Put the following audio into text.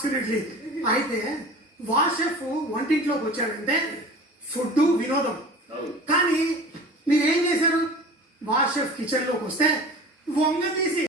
Absolutely. అయితే వాషెఫ్ వంటింట్లోకి వచ్చాడంటే ఫుడ్ వినోదం. కానీ మీరేం చేశారు? వాషెఫ్ కిచెన్ లోకి వస్తే వంగ తీసి